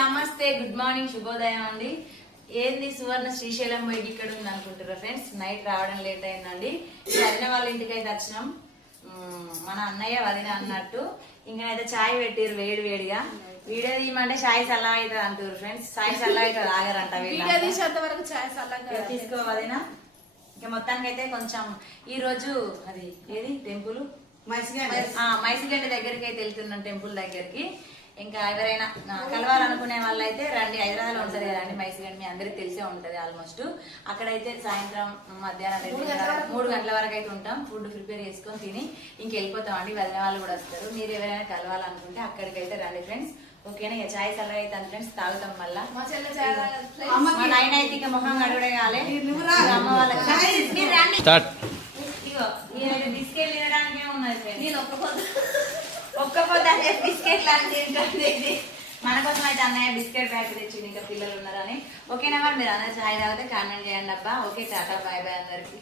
నమస్తే, good morning, శుభోదయం అండి. ఏంది సువర్ణ శ్రీశైలం పోయి ఇక్కడ ఉంది అనుకుంటారా ఫ్రెండ్స్? నైట్ రావడం లేట్ అయిందండి. వదిన వాళ్ళ ఇంటికి అయితే వచ్చినాం. మన అన్నయ్య వదిన అన్నట్టు ఇంకా అయితే చాయ్ పెట్టిరు వేడి వేడిగా. వీడియో తీయమంటే చాయ్ చల్లగా అవుతుంది అంటారు ఫ్రెండ్స్. చాయ్ చల్లగా అవుతుంది ఆగరంట. తీసుకో వదిన. ఇంకా మొత్తానికి అయితే కొంచెం ఈ రోజు అది ఏది టెంపుల్ మైసిగడ్డ దగ్గరికి అయితే వెళ్తున్నాం, టెంపుల్ దగ్గరికి. ఇంకా ఎవరైనా కలవాలనుకునే వాళ్ళు అయితే రండి. హైదరాబాద్ లో ఉంటది కదండి మైసిగడ్డ, మీ అందరికి తెలిసే ఉంటది ఆల్మోస్ట్. అక్కడైతే సాయంత్రం మధ్యాహ్నం 3 గంటల వరకు అయితే ఉంటాం. ఫుడ్ ప్రిపేర్ చేసుకొని తిని ఇంకెళ్ళిపోతాం అండి. వదిన వాళ్ళు కూడా వస్తారు. మీరు ఎవరైనా కలవాలనుకుంటే అక్కడికైతే రండి ఫ్రెండ్స్. ఓకేనా? ఇక చాయ్ చల్లగా అయితే ఫ్రెండ్స్ తాగుతాం. మళ్ళా మా నాయన అయితే ఇక మొహం గడవడే కాలే. అమ్మ వాళ్ళకి మీరు రండి. ఇగో మీరైతే బిస్కెట్ తినడానికే ఉన్నది ఫ్రెండ్స్. ఒక్కపోతే బిస్కెట్ లాంటి మన కోసం అయితే అన్నయ్య బిస్కెట్ ప్యాకెట్ తెచ్చింది. ఇంకా పిల్లలు ఉన్నారని. ఓకేనా మరి? మీరు అందరూ చాయ్ తాగితే కామెంట్ చేయండి అబ్బా. ఓకే, టాటా, బాయ్ బాయ్ అందరికి.